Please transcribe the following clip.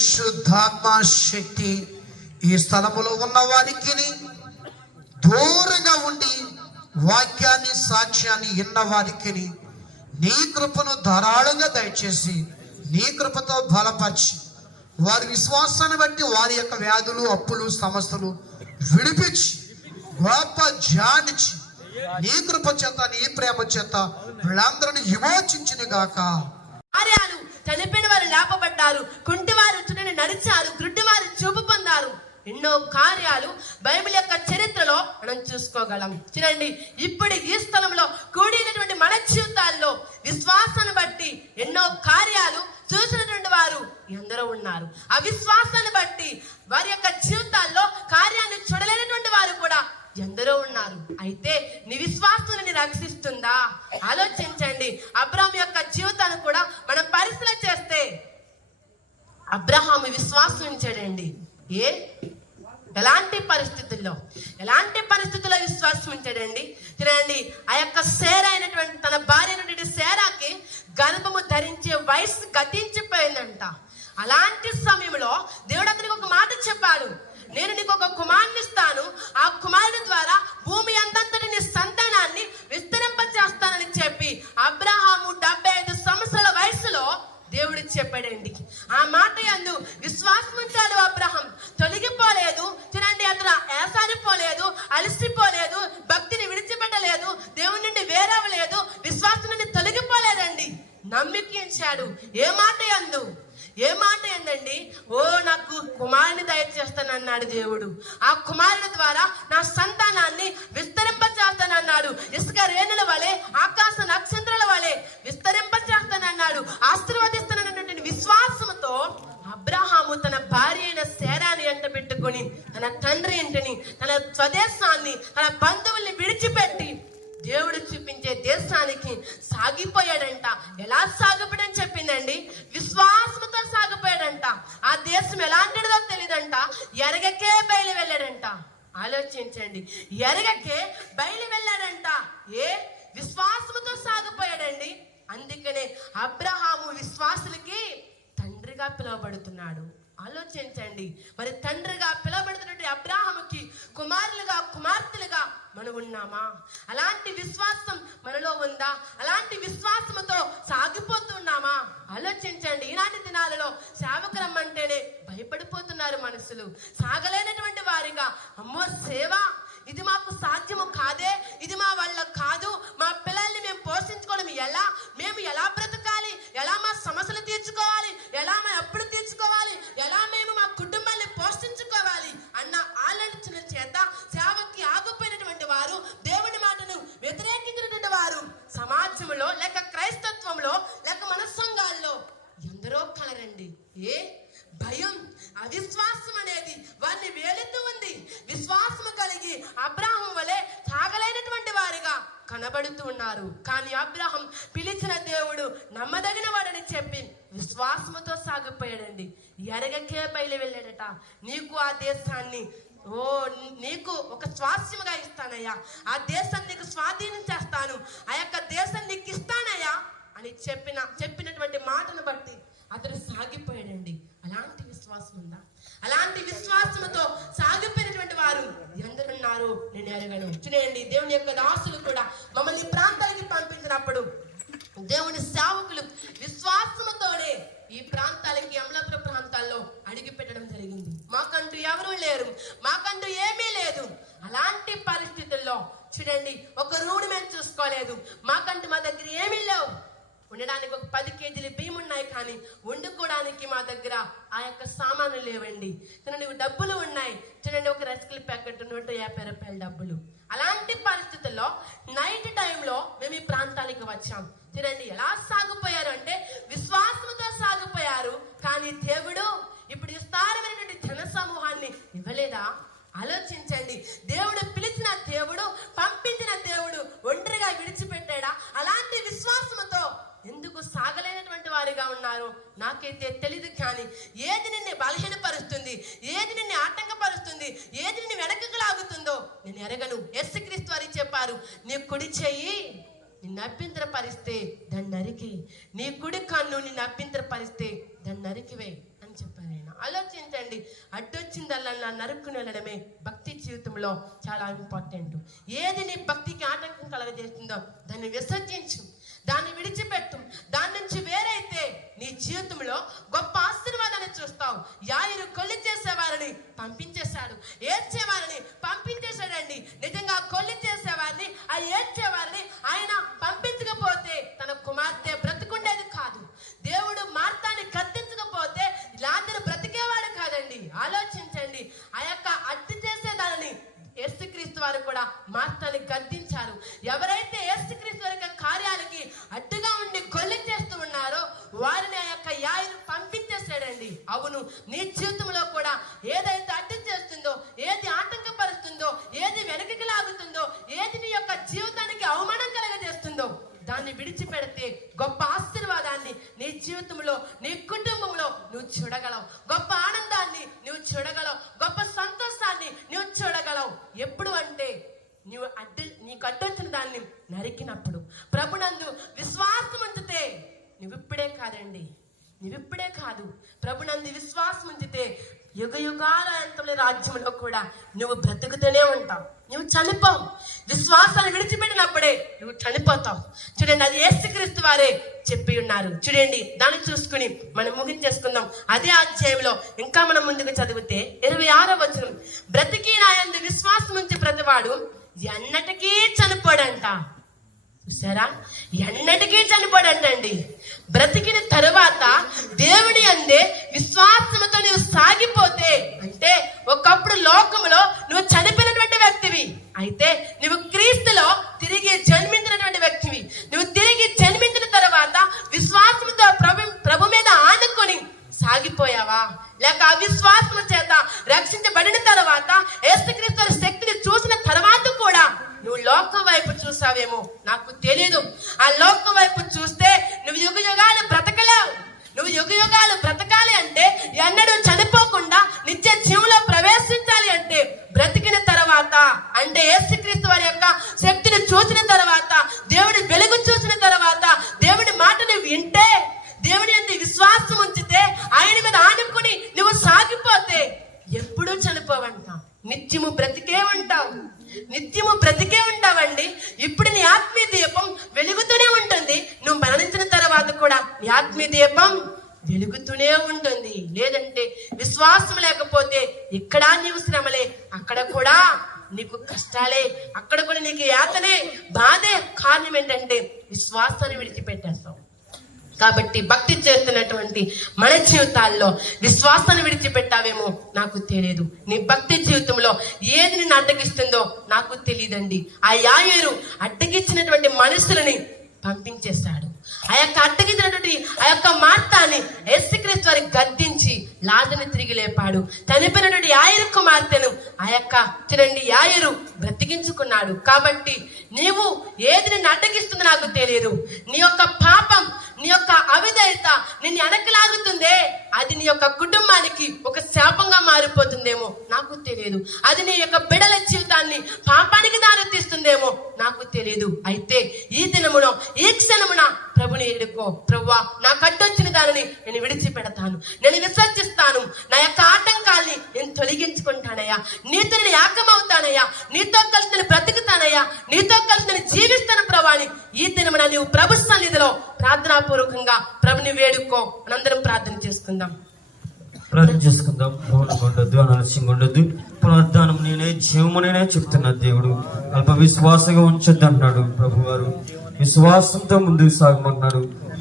శుద్ధాత్మ శక్తి ఈ స్థలములో ఉన్న వారికి, దూరంగా ఉండి వాక్యాన్ని సాక్ష్యాన్ని విన్న వారికి నీ కృపను ధారాళంగా దయచేసి నీ కృపతో బలపరిచి వారి విశ్వాసాన్ని బట్టి వారి యొక్క వ్యాధులు, అప్పులు, సమస్యలు విడిపించి గొప్ప ధ్యానించి నీ కృప చేత, నీ ప్రేమ చేత వీళ్ళందరినీ విమోచించిన గాక. కార్యాలు, చనిపోయిన వారు లేపబడ్డారు, కుంటి వారు చుట్టూ నడిచారు, గుడ్డి వారు చూపు పొందారు. ఎన్నో కార్యాలు బైబిల్ యొక్క చరిత్రలో మనం చూసుకోగలం. చూడండి, ఇప్పుడు ఈ స్థలంలో కూడినటువంటి మన జీవితాల్లో విశ్వాసాన్ని బట్టి ఎన్నో కార్యాలు చూసినటువంటి వారు ఎందరో ఉన్నారు. ఆ విశ్వాసాన్ని బట్టి వారి యొక్క జీవితాల్లో కార్యాన్ని చూడలేనటువంటి వారు కూడా ఎందరో ఉన్నారు. అయితే నీ విశ్వాసాన్ని రక్షిస్తుందా? ఆలోచించండి. అబ్రహాము యొక్క జీవితాన్ని కూడా మనం పరిశీలన చేస్తే అబ్రహాము విశ్వాసం ఉంచాడండి. ఎలాంటి పరిస్థితుల్లో విశ్వాసం ఉంచాడండి. తినండి, ఆ యొక్క సేర అయినటువంటి తన భార్య అయినటువంటి సేరాకి గర్భము ధరించే వయసు గతించిపోయిందంట. అలాంటి సమయంలో దేవుడు అతనికి ఒక మాట చెప్పాడు, నేను నీకు ఒక కుమారుని ఇస్తాను, ఆ కుమారుని ద్వారా భూమి అందంతటి నీ సంతానాన్ని విస్తరింపచేస్తానని చెప్పి అబ్రహాము 75 సంవత్సరాల వయసులో దేవుడు చెప్పాడండి. ఆ మాట యందు విశ్వాసం ఉంచాడు అబ్రహాం. తొలగిపోలేదు. చూడండి, అతను ఏసారిపోలేదు, అలసిపోలేదు, భక్తిని విడిచిపెట్టలేదు, దేవుని నుండి వేరవలేదు, విశ్వాసం నుండి తొలగిపోలేదండి. నమ్మికించాడు. ఏ మాట ఏందండి? నాకు కుమారుని దయచేస్తానన్నాడు దేవుడు. ఆ కుమారుని ద్వారా నా సంతానాన్ని విస్తరింపచేస్తానన్నాడు. ఇసుక రేణుల వలె, ఆకాశ నక్షత్రాల వలె విస్తరింపచేస్తానన్నాడు. ఆశీర్వదిస్తానన్నటువంటి విశ్వాసంతో అబ్రహాము తన భార్య అయిన సేరాని ఎంట పెట్టుకొని తన తండ్రి ఇంటిని, తన స్వదేశాన్ని, తన బంధువుల్ని విడిచిపెట్టి దేవుడు చూపించే దేశానికి సాగిపోయాడంట. ఎలా సాగిపోయాడని చెప్పిందండి? విశ్వాసంతో సాగిపోయాడంట. ఆ దేశం ఎలాంటిదో తెలియదంట. ఎరగకే బయలు వెళ్ళాడంట. ఆలోచించండి, ఎరగకే బయలు వెళ్ళాడంట. విశ్వాసంతో సాగిపోయాడండి. అందుకనే అబ్రహాము విశ్వాసులకి తండ్రిగా పిలువబడుతున్నాడు. ఆలోచించండి, మరి తండ్రిగా పిలువబడుతున్నటువంటి అబ్రహాముకి కుమారులుగా, కుమార్తెలుగా మనం ఉన్నామా? అలాంటి విశ్వాసం మనలో ఉందా? అలాంటి విశ్వాసంతో సాగిపోతున్నామా? ఆలోచించండి. ఈనాటి దినాలలో సేవకులం అంటేనే భయపడిపోతున్నారు మనుషులు. సాగలేనటువంటి వారిగా, అమ్మో సేవ, ఇది మాకు సాధ్యము కాదే, ఇది మా వల్ల కాదు, మా పిల్లల్ని మేము పోషించుకోవడం ఎలా, మేము ఎలా బ్రతకాలి, ఎలా మా సమస్యలు తీర్చుకోవాలి, ఎలా మా అప్పులు తీర్చుకోవాలి, ఎలా మేము మా కుటుంబాన్ని పోషించుకోవాలి అన్న ఆలోచన చేత సేవకి ఆగిపోయినటువంటి వారు, దేవుని మాటను వ్యతిరేకించినటువంటి వారు సమాజంలో, లేక క్రైస్తత్వంలో, లేక మన సంఘాల్లో ఎందరో కలరండి. భయం, అవిశ్వాసం అనేది వారిని వేలెత్తు ఉంది. విశ్వాసం కలిగి అబ్రహాము వలె సాగలేనటువంటి వారిగా కనబడుతూ ఉన్నారు. కానీ అబ్రహాం పిలిచిన దేవుడు నమ్మదగిన వాడని చెప్పి విశ్వాసముతో సాగిపోయాడండి. ఎరగకే బయలు వెళ్ళాడట. నీకు ఆ దేశాన్ని నీకు ఒక స్వాస్యముగా ఇస్తానయ్యా, ఆ దేశాన్ని నీకు స్వాధీనం చేస్తాను, ఆ యొక్క దేశాన్ని నీకు ఇస్తానయ్యా అని చెప్పినటువంటి మాటను బట్టి అతడు సాగిపోయాడండి. అలాంటి విశ్వాసం ఉందా? అలాంటి విశ్వాసంతో సాగిపోయినటువంటి వారు ఎందరున్నారు నేను ఎరగను. చూడండి, దేవుని యొక్క దాసులు కూడా మమ్మల్ని ప్రాంతానికి పంపించినప్పుడు దేవుని సేవకులు విశ్వాసంతోనే ఈ ప్రాంతాలకి, అమలాపురం ప్రాంతాల్లో అడిగి పెట్టడం జరిగింది. మాకంటూ ఎవరూ లేరు, మాకంటూ ఏమీ లేదు. అలాంటి పరిస్థితుల్లో చూడండి, ఒక రూడు మేము చూసుకోలేదు, మాకంటూ మా దగ్గర ఏమీ లేవు. ఉండడానికి ఒక 10 కేజీలు బియ్యం ఉన్నాయి, కానీ వండుకోవడానికి మా దగ్గర ఆ యొక్క సామాన్లు లేవండి. చూడండి, డబ్బులు ఉన్నాయి. చూడండి, ఒక రసకుల ప్యాకెట్ 150 రూపాయల డబ్బులు. అలాంటి పరిస్థితుల్లో నైట్ టైంలో మేము ఈ ప్రాంతానికి వచ్చాం. చూడండి, ఎలా సాగిపోయారు అంటే విశ్వాసంతో సాగిపోయారు. కానీ దేవుడు ఇప్పుడు విస్తారమైనటువంటి జన సమూహాన్ని ఇవ్వలేదా? ఆలోచించండి. దేవుడు పిలిచిన దేవుడు, పంపించిన దేవుడు ఒంటరిగా విడిచిపెట్టాడా? అలాంటి విశ్వాసంతో ఎందుకు సాగలేనటువంటి వారిగా ఉన్నారు నాకైతే తెలియదు. కానీ ఏది నిన్ను బలహీనపరుస్తుంది, ఏది నిన్ను ఆటంకపరుస్తుంది, ఏది నిన్ను వెనకకు లాగుతుందో నేను ఎరగను. యేసుక్రీస్తు వారు చెప్పారు, నీ కుడి చెయ్యి నిన్ను అభ్యంతరపరిస్తే దాన్ని నరికి, నీ కుడి కన్ను నిన్ను అభ్యంతరపరిస్తే దాన్ని నరికివే అని చెప్పారు ఆయన. ఆలోచించండి. అడ్డొచ్చిందల్లా నరుక్కుని వెళ్ళడమే భక్తి జీవితంలో చాలా ఇంపార్టెంట్. ఏది నీ భక్తికి ఆటంకం కలగజేస్తుందో దాన్ని విసర్జించు, దాన్ని విడిచిపెట్టు. దాని నుంచి వేరైతే నీ జీవితంలో గొప్ప ఆశీర్వాదాన్ని చూస్తావు. యాయిరు కొల్లి చేసేవారిని పంపించేశాడు, ఏడ్చేవారిని పంపించేశాడండి. నిజంగా కొల్లి చేసేవారిని, ఆ ఏడ్చేవారిని ఆయన పంపించకపోతే తన కుమార్తె బ్రతుకుండేది కాదు. దేవుడు మార్తాని గద్దించకపోతే లాజరు బ్రతికేవాడు కాదండి. ఆలోచించండి. ఆ యొక్క అడ్డు చేసేదానిని యేసుక్రీస్తు వారు కూడా మార్తాని గద్దించారు. ఎవరైతే యేసుక్రీస్తు వారి కార్యాలకి అడ్డుగా ఉండి గొల్లి చేస్తూ ఉన్నారో వారిని ఆ యొక్క యాయిరు పంపించేశాడండి. అవును, నీ జీవితంలో కూడా ఏదైతే అడ్డు చేస్తుందో, ఏది ఆటంకపరుస్తుందో, ఏది వెనక్కి లాగుతుందో, ఏది నీ యొక్క జీవితానికి అవమానం కలగజేస్తుందో దాన్ని విడిచిపెడితే గొప్ప ఆశీర్వాదాన్ని నీ జీవితంలో, నీ కుటుంబంలో నువ్వు చూడగలవు. గొప్ప ఆనందాన్ని నువ్వు చూడగలవు. గొప్ప సంతోషాన్ని నువ్వు చూడగలవు. ఎప్పుడు అంటే నీకు అడ్డొచ్చిన దాన్ని నరికినప్పుడు. ప్రభునందు విశ్వాసం ఉంచితే నువ్విప్పుడే కాదండి, నువ్విప్పుడే కాదు, ప్రభునందు విశ్వాసం ఉంచితే యుగ యుగాల అంతముల రాజ్యంలో కూడా నువ్వు బ్రతుకుతూనే ఉంటావు. నువ్వు చనిపోవు. విశ్వాసాన్ని విడిచిపెట్టినప్పుడే నువ్వు చనిపోతావు. చూడండి, అది యేసుక్రీస్తు వారే చెప్పి ఉన్నారు. చూడండి, దాన్ని చూసుకుని మనం ముగించేసుకుందాం. అదే అధ్యాయంలో ఇంకా మనం ముందుకు చదివితే 26వ వచనం, బ్రతికి నాయందు విశ్వాసం ఉంచి ప్రతివాడు ఎన్నటికీ చనిపోడంట. చూసారా, ఎన్నటికీ చనిపోడంటండి. బ్రతికిన తరువాత దేవుని అందే విశ్వాసంతో నువ్వు సాగిపోతే, అంటే ఒకప్పుడు లోకంలో నువ్వు చనిపోయినటువంటి వ్యక్తివి, అయితే నువ్వు క్రీస్తులో తిరిగి జన్మించినటువంటి వ్యక్తివి. నువ్వు తిరిగి జన్మించిన తర్వాత విశ్వాసంతో ప్రభు మీద ఆనుకొని సాగిపోయావా, లేక అవిశ్వాసం చేత రక్షించబడిన తర్వాత యేసుక్రీస్తు శక్తిని చూసిన తర్వాత కూడా నువ్వు లోకం వైపు చూసావేమో నాకు తెలీదు. ఆ లోకం వైపు చూస్తే నువ్వు యుగ యుగాలు బ్రతకలేవు. నువ్వు యుగ యుగాలు బ్రతకాలి అంటే, ఎన్నడూ చనిపోకుండా నిత్య జీవంలో ప్రవేశించాలి అంటే, బ్రతికిన తర్వాత అంటే యేసుక్రీస్తు వారి యొక్క శక్తిని చూసిన తర్వాత, దేవుడి వెలుగు చూసిన తర్వాత, దేవుడి మాటను వింటే, దేవుడి యందు విశ్వాసం ఉంచితే, ఆయన మీద ఆనుకుని నువ్వు సాగిపోతే ఎప్పుడూ చనిపోవంట. నిత్యము బ్రతికే ఉంటావు. నిత్యము బ్రతికే ఉంటావండి. ఇప్పుడు నీ ఆత్మీయ దీపం వెలుగుతూనే ఉంటుంది. నువ్వు మరణించిన తర్వాత కూడా నీ ఆత్మీయ దీపం వెలుగుతూనే ఉంటుంది. లేదంటే విశ్వాసం లేకపోతే ఇక్కడ నీవు శ్రమలే, అక్కడ కూడా నీకు కష్టాలే, అక్కడ కూడా నీకు యాతనే, బాధే. కారణం ఏంటంటే విశ్వాసాన్ని విడిచిపెట్టేస్తావు. కాబట్టి భక్తి చేస్తున్నటువంటి మన జీవితాల్లో విశ్వాసాన్ని విడిచిపెట్టావేమో నాకు తెలియదు. నీ భక్తి జీవితంలో ఏది నిన్ను అడ్డగిస్తుందో నాకు తెలియదండి. ఆ యాయేరు అడ్డగించినటువంటి మనుషులని పంపించేశాడు. ఆ యొక్క అడ్డగించినటువంటి ఆ యొక్క మార్తాన్ని యేసుక్రీస్తు వారి గద్దించి లాజరుని తిరిగి లేపాడు. చనిపోయినటువంటి యాయేరు కుమార్తెను ఆ యొక్క చూడండి యాయేరు బ్రతికించుకున్నాడు. కాబట్టి నీవు ఏది నిన్ను అడ్డగిస్తుందో నాకు తెలియదు. నీ యొక్క పాపం, నీ యొక్క అవిధేయత నిన్ను వెనకలాగుతుందే, అది నీ యొక్క కుటుంబానికి ఒక శాపంగా మారిపోతుందేమో నాకు తెలియదు. అది నీ యొక్క బిడ్డల జీవితాన్ని పాపానికి దారితీస్తుందేమో నాకు తెలియదు. అయితే ఈ దినమున, ఈ క్షణమున ప్రభుని ఎడుకో. ప్రభువా, నాకు అడ్డొచ్చిన దానిని నేను విడిచిపెడతాను, నేను విసర్జిస్తాను. నా యొక్క ఆటంకాల్ని నేను తొలగించుకుంటానయ్యా. నీతో నేను ఏకమవుతానయ్యా. నీతో కలిసి నేను బ్రతుకుతానయ్యా. నీతో కలిసి నేను జీవిస్తాను ప్రభాని. ఈ దినమున నీవు ప్రభు సన్నిధిలో ప్రార్థనాపూర్వకంగా ప్రభుని వేడుకో. మనందరం ప్రార్థన చేసుకుందాం. ఉండొద్దు, అనాలస్యంగా ఉండొద్దు. ప్రార్థన నేనే జీవమనేనే చెప్తున్నా. దేవుడు అల్ప విశ్వాసంగా ఉంచొద్దు అన్నాడు. ప్రభు వారు విశ్వాసంతో ముందుకు సాగమన్నాడు.